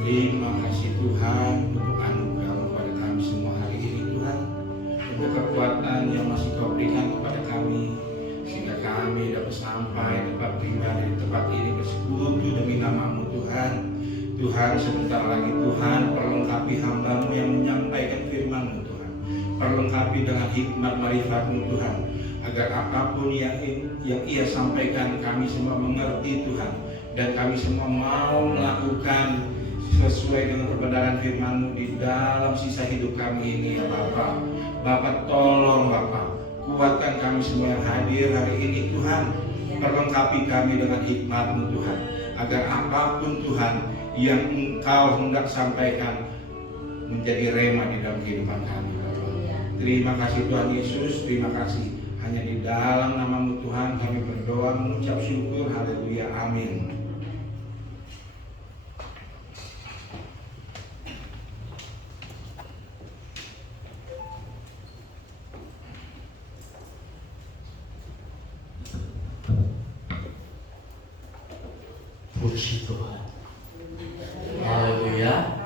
Terima kasih Tuhan untuk anugerah kepada kami semua hari ini Tuhan, untuk kekuatan yang masih Kau berikan kepada kami, sehingga kami dapat sampai tempat pribadi di tempat ini bersekutu demi nama-Mu Tuhan. Tuhan, sebentar lagi Tuhan perlengkapi hamba-Mu yang menyampaikan firman-Mu Tuhan, perlengkapi dengan hikmat marifat-Mu Tuhan, agar apapun yang Ia sampaikan kami semua mengerti Tuhan, dan kami semua mau melakukan sesuai dengan kebenaran firman-Mu di dalam sisa hidup kami ini ya Bapa. Bapa, tolong Bapa, kuatkan kami semua yang hadir hari ini Tuhan, perlengkapi kami dengan hikmat-Mu Tuhan, agar apapun Tuhan yang Engkau hendak sampaikan menjadi rema di dalam kehidupan kami Bapa. Terima kasih Tuhan Yesus, terima kasih. Hanya di dalam nama-Mu Tuhan kami berdoa mengucap syukur, haleluya, amin. Puji Tuhan, haleluya,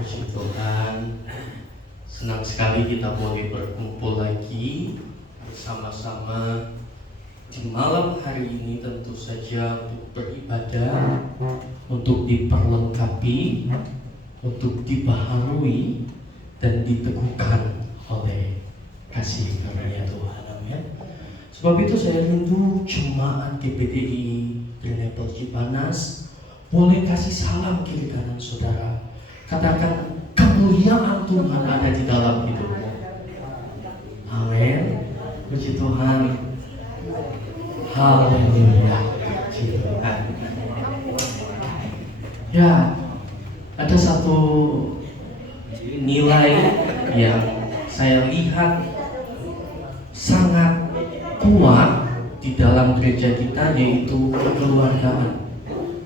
puji Tuhan. Senang sekali kita boleh berkumpul lagi bersama-sama di malam hari ini, tentu saja untuk beribadah, untuk diperlengkapi, untuk dibaharui dan diteguhkan oleh kasih karunia Tuhan. Amin. Sebab itu saya rindu jemaat GPDI Greenapple Cipanas boleh kasih salam kiri kanan saudara. Katakan, kemuliaan Tuhan ada di dalam hidupmu. Amin. Puji Tuhan. Haleluya. Puji Tuhan. Ya, ada satu nilai yang saya lihat sangat kuat di dalam gereja kita, yaitu kekeluargaan.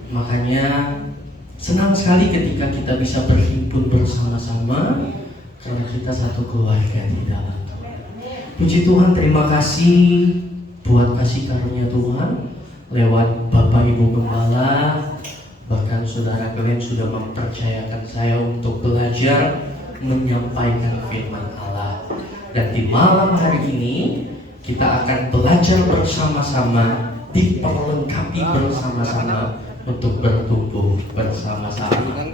Makanya senang sekali ketika kita bisa berhimpun bersama-sama, karena kita satu keluarga di dalam Tuhan. Puji Tuhan, terima kasih buat kasih karunia Tuhan lewat Bapak Ibu Gembala, bahkan saudara kalian sudah mempercayakan saya untuk belajar menyampaikan firman Allah. Dan di malam hari ini kita akan belajar bersama-sama, diperlengkapi bersama-sama untuk bertumbuh bersama-sama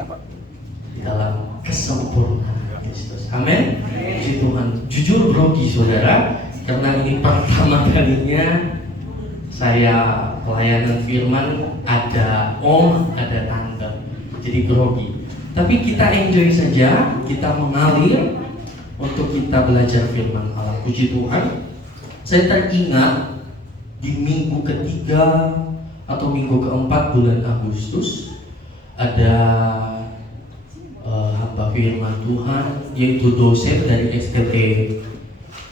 di dalam kesempurnaan Kristus. Amin. Puji Tuhan. Jujur grogi saudara, karena ini pertama kalinya saya pelayanan firman, ada om, ada tante, jadi grogi. Tapi kita enjoy saja, kita mengalir untuk kita belajar firman Allah. Puji Tuhan. Saya teringat di minggu ketiga atau minggu keempat bulan Agustus ada hamba firman Tuhan, yaitu dosen dari STT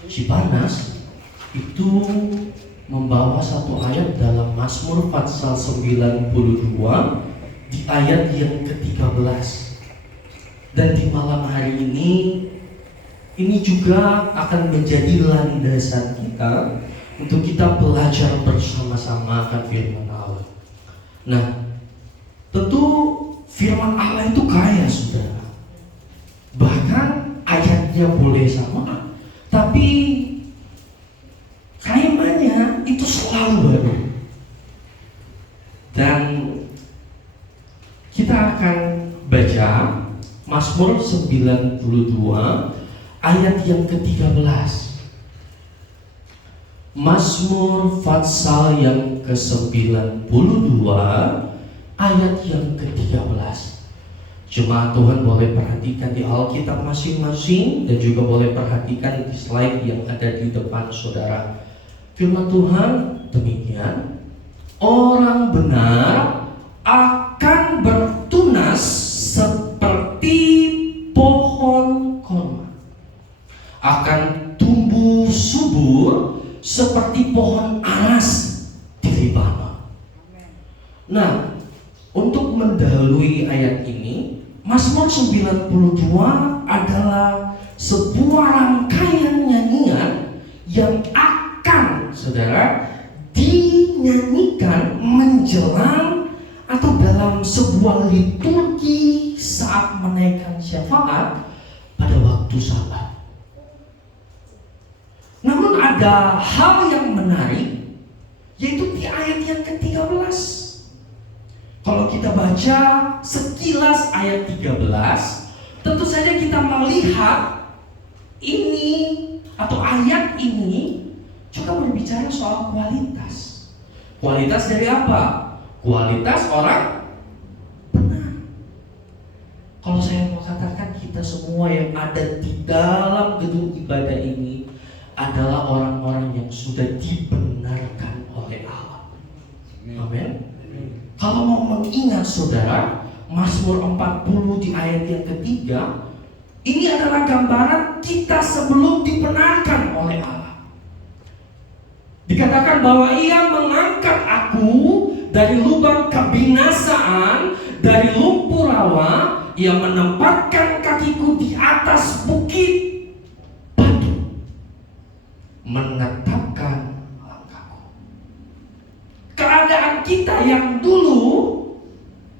Cipanas, itu membawa satu ayat dalam Mazmur pasal 92 di ayat yang ke-13. Dan di malam hari ini juga akan menjadi landasan kita untuk kita belajar bersama-sama akan firman Allah. Nah, tentu firman Allah itu kaya saudara. Bahkan ayatnya boleh sama, tapi temanya itu selalu baru. Dan kita akan baca Mazmur 92 ayat yang ke-13. Mazmur pasal yang ke-92 ayat yang ke-13. Jemaat Tuhan boleh perhatikan di Alkitab masing-masing dan juga boleh perhatikan di slide yang ada di depan saudara. Firman Tuhan demikian, orang benar akan bertunas seperti pohon korma, akan tumbuh subur seperti pohon aras di Libanon. Nah, untuk mendahului ayat ini, Mazmur 92 adalah sebuah rangkaian nyanyian yang akan saudara dinyanyikan menjelang atau dalam sebuah liturgi saat menaikkan syafaat pada waktu Sabat. Namun ada hal yang menarik, yaitu di ayat yang ke-13. Kalau kita baca sekilas ayat 13, tentu saja kita melihat ini atau ayat ini juga berbicara soal kualitas. Kualitas dari apa? Kualitas orang benar. Kalau saya mau katakan, kita semua yang ada di dalam gedung ibadah ini adalah orang-orang yang sudah dibenarkan oleh Allah. Amin. Kalau mau mengingat saudara, Mazmur 40 di ayat yang ketiga, ini adalah gambaran kita sebelum dibenarkan oleh Allah. Dikatakan bahwa Ia mengangkat aku dari lubang kebinasaan, dari lumpur rawa. Ia menempatkan kakiku di atas bukit batu, menetapkan langkahku. Keadaan kita yang dulu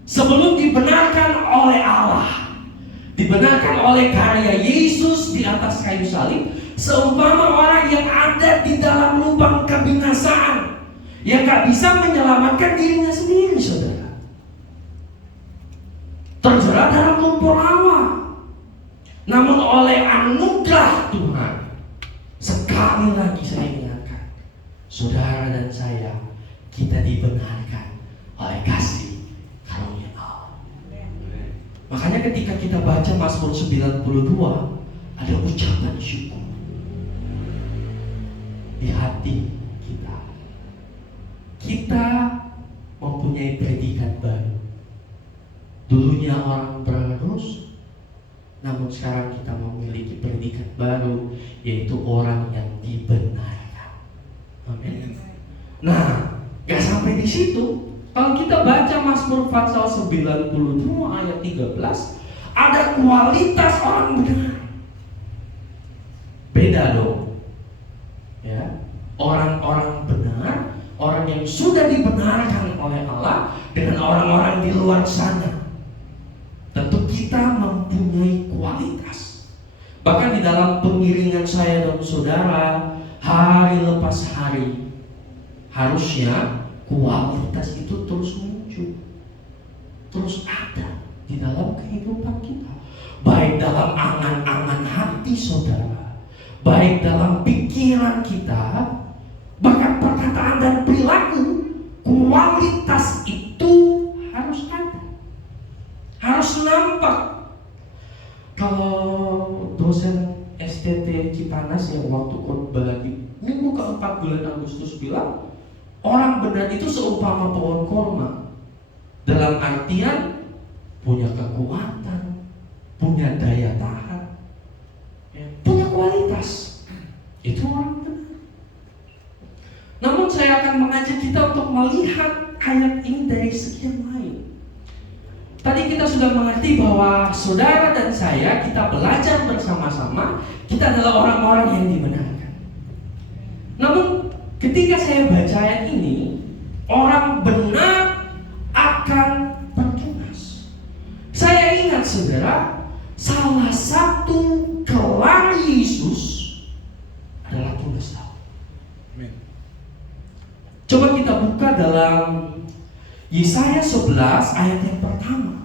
sebelum dibenarkan oleh Allah, dibenarkan oleh karya Yesus di atas kayu salib, seumpama orang yang ada di dalam lubang kebinasaan, yang gak bisa menyelamatkan dirinya sendiri, saudara. Terjerat dalam lumpur rawa. Namun oleh anugerah Tuhan, sekali lagi saya ingatkan, saudara dan saya, kita dibenarkan oleh kasih karunia Allah. Makanya ketika kita baca Mazmur 92, ada ucapan syukur di hati kita. Kita mempunyai predikat baru. Dulunya orang berharus, namun sekarang kita memiliki predikat baru, yaitu orang yang dibenarkan. Amin. Nah, gak sampai di situ. Kalau kita baca Mazmur Fatsal 92 ayat 13, ada kualitas orang benar. Beda dong. Ya, orang-orang benar, orang yang sudah dibenarkan oleh Allah, dengan orang-orang di luar sana. Tentu kita mempunyai kualitas. Bahkan di dalam pengiringan saya dan saudara, hari lepas hari, harusnya kualitas itu terus muncul, terus ada di dalam kehidupan kita. Baik dalam angan-angan hati saudara, baik dalam pikiran kita, bahkan perkataan dan perilaku, kualitas itu harus ada. Harus nampak. Kalau dosen STT Cipanas yang waktu khotbah di minggu keempat bulan Agustus bilang, orang benar itu seumpama pohon korma. Dalam artian punya kekuatan, punya daya tahan, punya kualitas. Itu orang benar. Namun saya akan mengajak kita untuk melihat ayat ini dari segi yang lain. Tadi kita sudah mengerti bahwa saudara dan saya, kita belajar bersama-sama, kita adalah orang-orang yang dibenarkan. Namun ketika saya baca ayat ini, orang benar akan bertunas. Saya ingat saudara, salah satu gelar Yesus adalah tunas tahu. Coba kita buka dalam Yesaya 11 ayat yang pertama.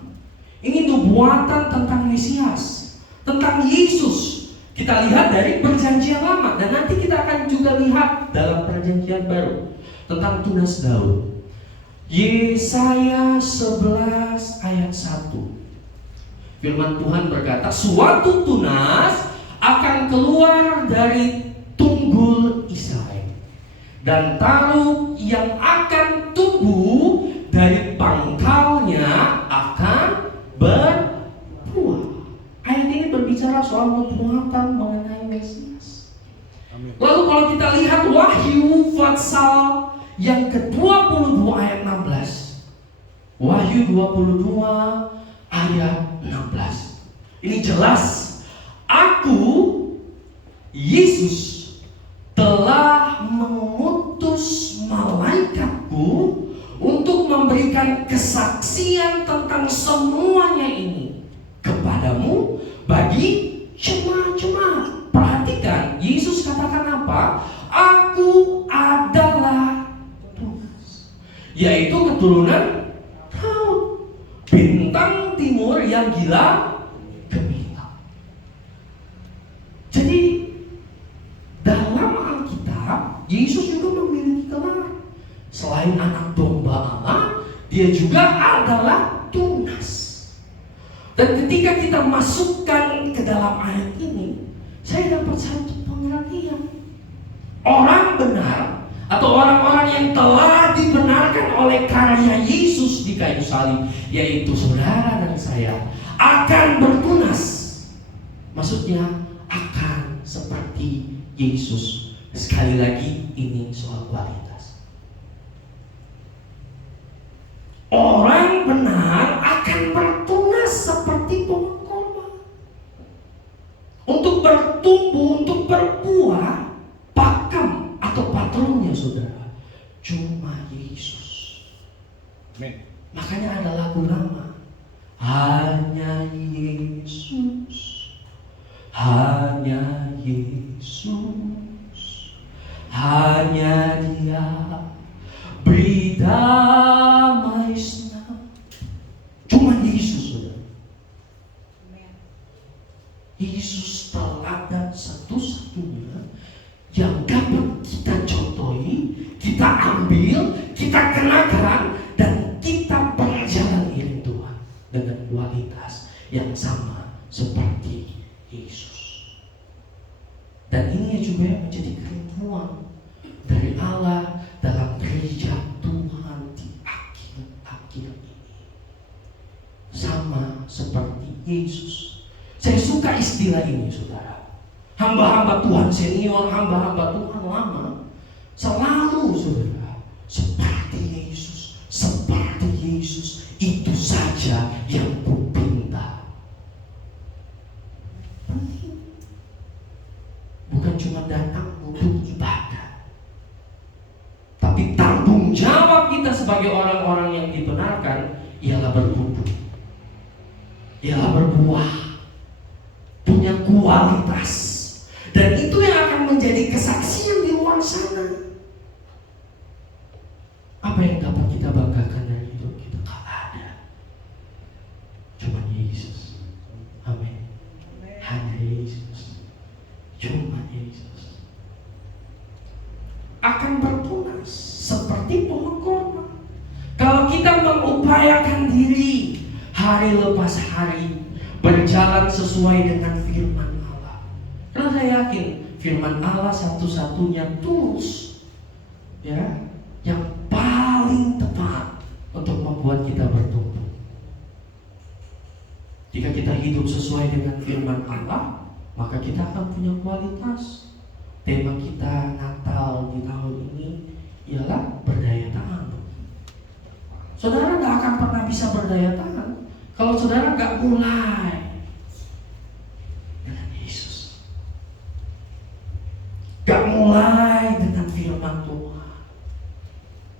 Ini nubuatan tentang Mesias, tentang Yesus. Kita lihat dari perjanjian lama, dan nanti kita akan juga lihat dalam perjanjian baru tentang tunas Daud. Yesaya 11 ayat 1. Firman Tuhan berkata, suatu tunas akan keluar dari tunggul Isaai, dan taruk yang akan tumbuh dari pangkalnya akan berbuah. Ayat ini berbicara soal nubuatan mengenai Mesias. Amin. Lalu kalau kita lihat Wahyu Fatsal yang ke-22 ayat 16. Wahyu 22 ayat 16. Ini jelas, aku Yesus telah mengutus malaikatku untuk memberikan kesaksian tentang semuanya ini keturunan Daud. Bintang timur yang gila gemilang. Jadi dalam Alkitab, Yesus juga memiliki gelar. Selain anak domba Allah, dia juga adalah tunas. Dan ketika kita masukkan ke dalam ayat ini, saya dapat satu pengertian. Orang benar atau orang-orang yang telah dibenarkan oleh karya Yesus di kayu salib, yaitu saudara dan saya, akan bertunas. Maksudnya akan seperti Yesus. Sekali lagi, ini soal kualitas. Orang benar akan bertunas seperti pohon korma. Untuk bertumbuh, untuk berbuah, pakam atau patronnya saudara cuma Yesus. Amin. Makanya ada lagu lama, hanya Yesus, hanya Yesus, hanya Dia beri damai senang. Cuma Yesus, saudara. Yesus teladan satu-satunya yang dapat kita contohi, kita ambil, kita kenakan, dan kita berjalan iring Tuhan dengan kualitas yang sama seperti Yesus. Dan ini juga yang menjadi kerinduan dari Allah dalam gereja Tuhan di akhir-akhir ini. Sama seperti Yesus. Saya suka istilah ini, saudara. Hamba-hamba Tuhan senior, hamba-hamba Tuhan lama, selalu saudara, seperti Yesus, seperti Yesus. Itu saja yang kupinta. Penting. Bukan cuma datang untuk ibadah, tapi tanggung jawab kita sebagai orang-orang yang dibenarkan ialah bertumbuh, ialah berbuah, punya kualitas. Dan itu yang akan menjadi kesaksian di luar sana. Apa yang dapat kita banggakan dari hidup kita? Gak ada. Cuma Yesus. Amin. Hanya Yesus. Cuma Yesus. Akan bertunas seperti pohon korma. Kalau kita mengupayakan diri hari lepas hari, berjalan sesuai dengan firman Allah. Karena saya yakin firman Allah satu-satunya tools, ya, yang paling tepat untuk membuat kita bertumbuh. Jika kita hidup sesuai dengan firman Allah, maka kita akan punya kualitas. Tema kita Natal di tahun ini ialah berdaya tahan. Saudara gak akan pernah bisa berdaya tahan kalau saudara gak mulai dengan Yesus, gak mulai dengan firman Tuhan.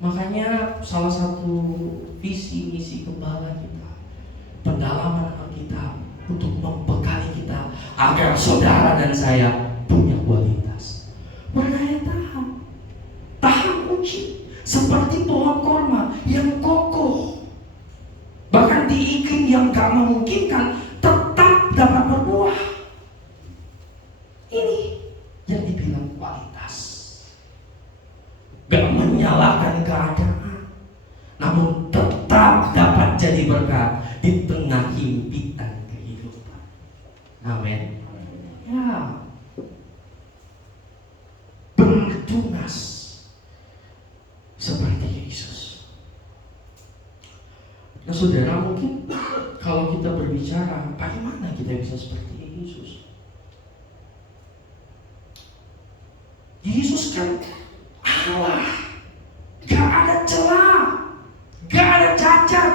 Makanya salah satu visi misi gembala kita, pendalaman Alkitab, untuk membekali kita agar saudara dan saya punya kualitas berdaya tahan, tahan uji, seperti pohon korma yang kokoh, bahkan di iklim yang gak memungkinkan tetap dapat berbuah. Ini yang dibilang kualitas. Gak menyalahkan keadaan, namun tetap dapat jadi berkat di tengah himpitan kehidupan. Amin. Ya, bertunas seperti Yesus. Nah saudara, mungkin kalau kita berbicara bagaimana kita bisa seperti Yesus. Yesus kan Allah, gak ada celah, gak ada cacat,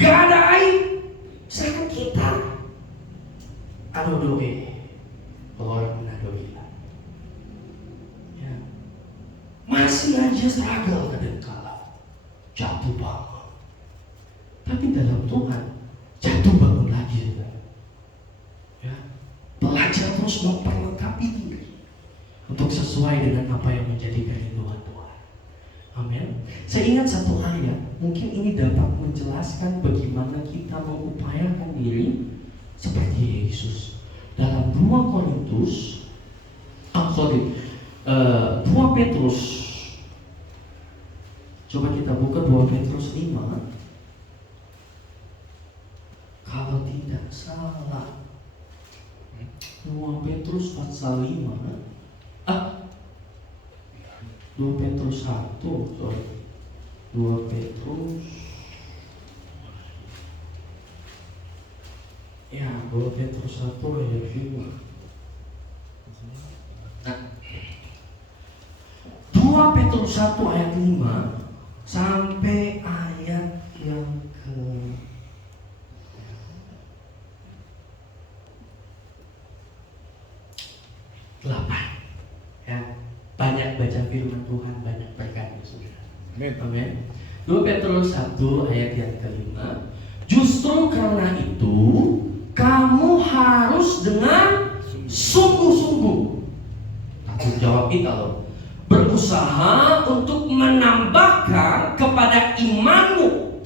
gak ada aib. Sedangkan kita adodoe, kalau orang Manado bilang, ya, masih aja struggle kadang-kala, jatuh bangun. Tapi dalam Tuhan jatuh bangun lagi, saudara. Ya, belajar terus memperlengkapi diri untuk sesuai dengan apa yang menjadi kerinduan Tuhan. Amin. Saya ingat satu ayat mungkin ini dapat menjelaskan bagaimana kita mengupayakan diri seperti Yesus. Dalam 2 Korintus, 2 Petrus, coba kita buka 2 Petrus 5. Kalau tidak salah, 2 Petrus pasal 5. 2 Petrus 1, sorry. 2 Petrus. Ya, 2 Petrus 1 ayat 5. Nah, 2 Petrus 1 ayat 5 sampai ayat yang ke 8. Ya, banyak baca firman Tuhan, banyak berkatnya, saudara. Amin. 2 Petrus 1 ayat yang ke-5. Justru karena itu kamu harus dengan sungguh-sungguh, tanggung jawab kita loh, berusaha untuk menambahkan kepada imanmu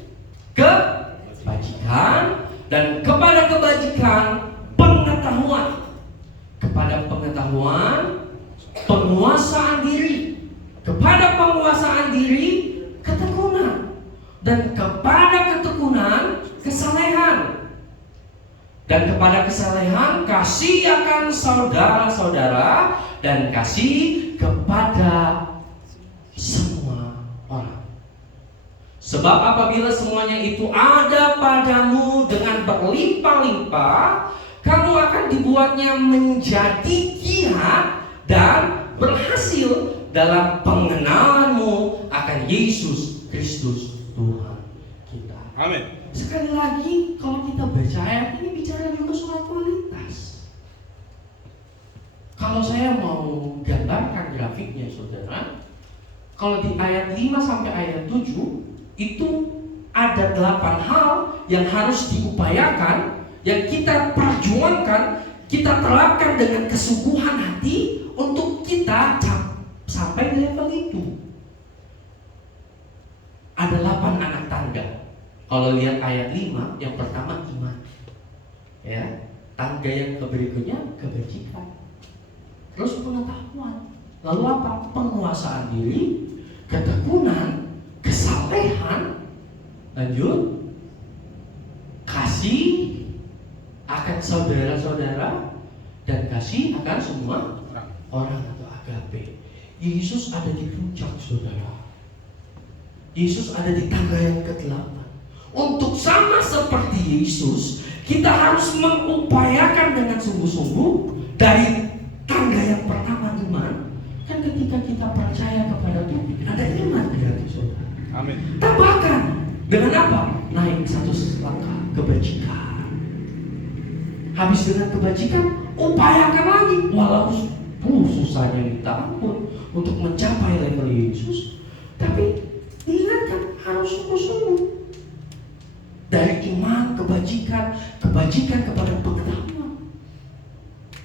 kebajikan, dan kepada kebajikan pengetahuan, kepada pengetahuan penguasaan diri, kepada penguasaan diri ketekunan, dan kepada ketekunan kesalehan, dan kepada kesalehan kasih akan saudara-saudara, dan kasih kepada semua orang. Sebab apabila semuanya itu ada padamu dengan berlimpah-limpah, kamu akan dibuatnya menjadi giat dan berhasil dalam pengenalanmu akan Yesus Kristus Tuhan kita. Amin. Sekali lagi, kalau kita baca ayat ini bicara juga soal kualitas. Kalau saya mau gambarkan grafiknya, saudara, kalau di ayat 5 sampai ayat 7 itu ada 8 hal yang harus diupayakan, yang kita perjuangkan, kita terapkan dengan kesungguhan hati untuk kita sampai di level itu. Ada 8 anak tangga. Kalau lihat ayat 5, yang pertama iman. Ya, tangga yang berikutnya kebajikan. Terus pengetahuan. Lalu apa? Penguasaan diri, ketekunan, kesalehan, lanjut kasih akan saudara-saudara, dan kasih akan semua orang atau agape. Yesus ada di puncak, saudara. Yesus ada di tangga yang ke-8. Untuk sama seperti Yesus, kita harus mengupayakan dengan sungguh-sungguh dari tangga yang pertama, iman. Kan ketika kita percaya kepada Tuhan, ada iman berarti, saudara. Amin. Tambahkan dengan apa? Naik satu langkah, kebajikan. Habis dengan kebajikan, upayakan lagi. Walaupun susahnya minta ampun untuk mencapai level Yesus, tapi ingatkan harus sungguh-sungguh. Dari iman, kebajikan, kebajikan kepada pengetahuan,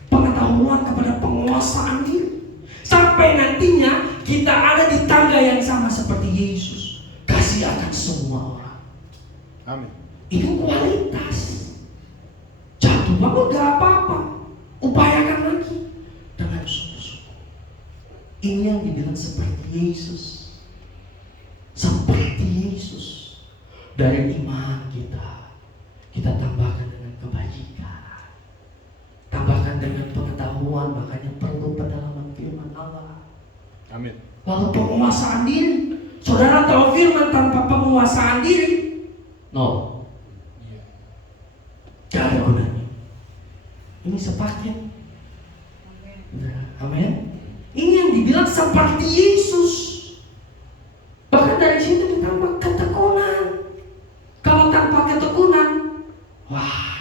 pengetahuan kepada penguasaan diri, sampai nantinya kita ada di tangga yang sama seperti Yesus, kasih akan semua orang. Amin. Itu kualitas. Jatuh bangun gak apa-apa, upayakan lagi dengan sungguh-sungguh. Ini yang dibilang seperti Yesus. Seperti Yesus. Dari iman kita tambahkan dengan kebajikan, tambahkan dengan pengetahuan. Makanya perlu pendalaman firman Allah. Amin. Lalu penguasaan diri. Saudara tahu firman tanpa penguasaan diri, no, gak ada gunanya. Ini sepaket. Amin. Ini yang dibilang seperti Yesus. Bahkan dari situ ditambah ketekunan. Kalau tanpa ketekunan, wah,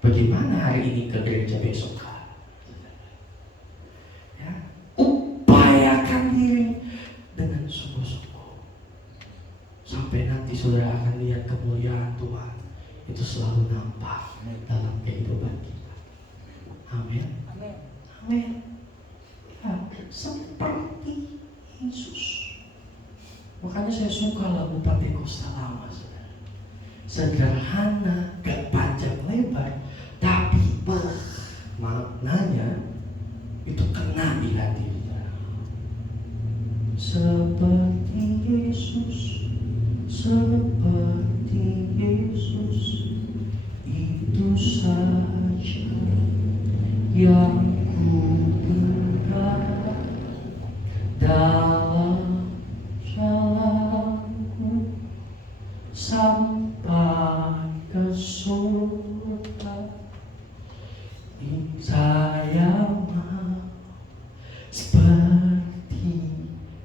bagaimana hari ini ke gereja besok? Ya, upayakan diri dengan sungguh-sungguh, sampai nanti saudara akan lihat kemuliaan Tuhan itu selalu nampak dalam kehidupan kita. Amin. Amin. Ya, seperti Yesus. Makanya saya suka lagu Pentekosta lama, saudara. Sederhana, gak panjang lebar, tapi maknanya itu kena di hati kita. Seperti Yesus, seperti Yesus, itu saja yang ku pegang dalam jalanku sampai ke surga. Saya mau seperti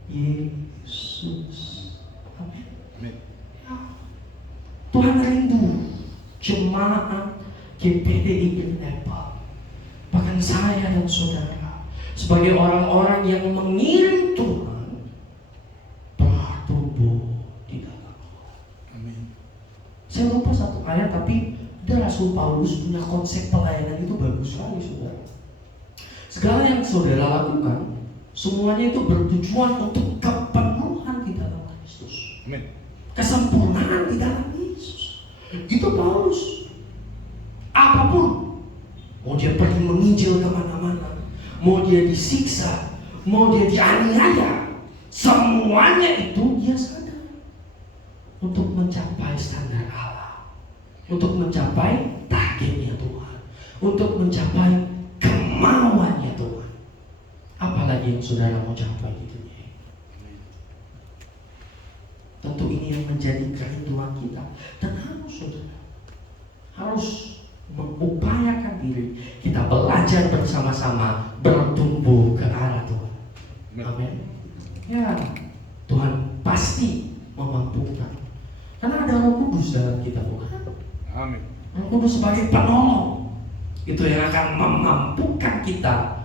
Yesus. Amin. Tuhan rindu jemaat GPDI Nepal, bahkan saya dan saudara sebagai orang-orang yang mengiring Tuhan bertumbuh di dalam Tuhan. Amin. Saya lupa satu ayat, tapi Rasul Paulus punya konsep pelayanan itu bagus sekali, saudara. Segala yang saudara lakukan, semuanya itu bertujuan untuk kepenuhan di dalam Kristus. Amin. Kesempurnaan di dalam Yesus. Itu Paulus. Apapun, mau dia pergi menginjil kemana-mana, mau dia disiksa, mau dia dianiaya, semuanya itu dia sadar untuk mencapai standar Allah, untuk mencapai targetnya Tuhan, untuk mencapai kemauannya Tuhan. Apalagi yang saudara mau capai di dunia ini. Tentu ini yang menjadi kerinduan kita, dan harus saudara, harus mengupayakan diri kita belajar bersama-sama bertumbuh ke arah Tuhan. Amin. Ya, Tuhan pasti memampukan, karena ada Roh Kudus dalam kita, bukan? Amin. Roh Kudus sebagai penolong itu yang akan memampukan kita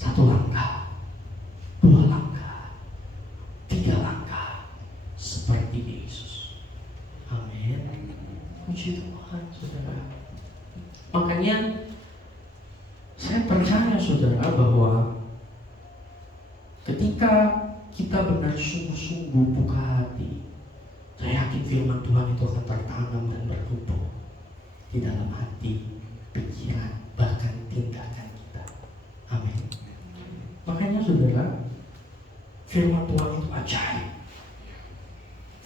1 langkah, 2 langkah, 3 langkah seperti Yesus. Amin. Puji Tuhan, saudara. Makanya saya percaya, saudara, bahwa ketika kita benar sungguh-sungguh buka hati, saya yakin firman Tuhan itu akan tertanam dan bertumbuh di dalam hati, pikiran, bahkan tindakan kita. Amin. Makanya saudara, firman Tuhan itu ajaib.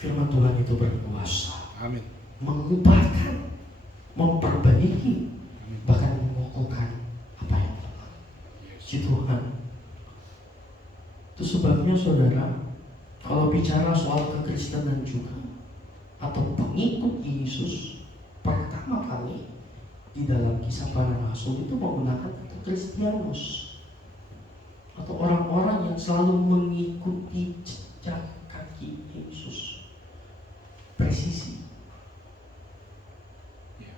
Firman Tuhan itu berkuasa. Amin. Mengubahkan, memperbaiki, bahkan mengokohkan apa yang lemah. Si Tuhan. Itu sebabnya saudara, kalau bicara soal kekristenan juga, atau pengikut Yesus, pertama kali di dalam Kisah Para Rasul itu menggunakan kata Kristianus, atau orang-orang yang selalu mengikuti jejak kaki Yesus. Presisi,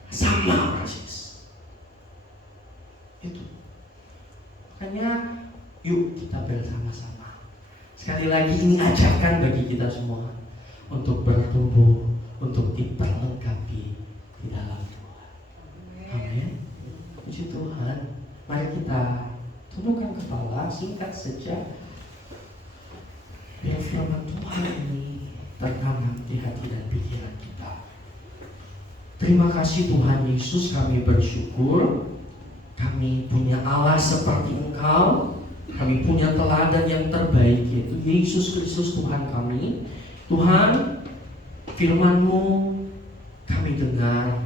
sama persis. Itu. Makanya yuk kita bersama-sama. Sekali lagi ini ajakan bagi kita semua untuk bertumbuh, untuk diperlengkapi di dalam Tuhan. Amin. Puji Tuhan. Mari kita tundukkan kepala, singkat saja, biar firman Tuhan ini tertanam di hati dan pikiran kita. Terima kasih Tuhan Yesus, kami bersyukur kami punya Allah seperti Engkau. Kami punya teladan yang terbaik, yaitu Yesus Kristus Tuhan kami. Tuhan, firman-Mu kami dengar,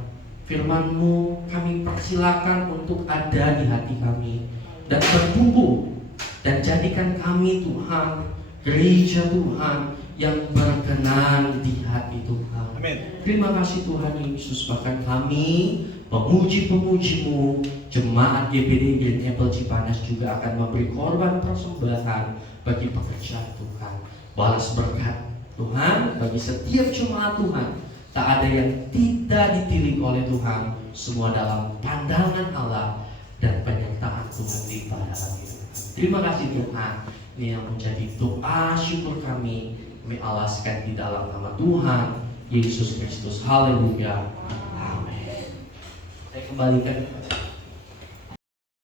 firman-Mu kami persilakan untuk ada di hati kami dan bertumbuh, dan jadikan kami Tuhan, gereja Tuhan yang berkenan di hati Tuhan. Amin. Terima kasih Tuhan Yesus, bahkan kami pemuji-pemuji-Mu, jemaat GPD Green Apple Cipanas juga akan memberi korban persembahan bagi pekerjaan Tuhan. Balas berkat Tuhan bagi setiap jemaat Tuhan. Tak ada yang tidak ditilik oleh Tuhan, semua dalam pandangan Allah dan penyertaan Tuhan di pada hari ini. Terima kasih Tuhan. Ini yang menjadi doa syukur kami alaskan di dalam nama Tuhan Yesus Kristus. Haleluya. Amin. Saya kembalikan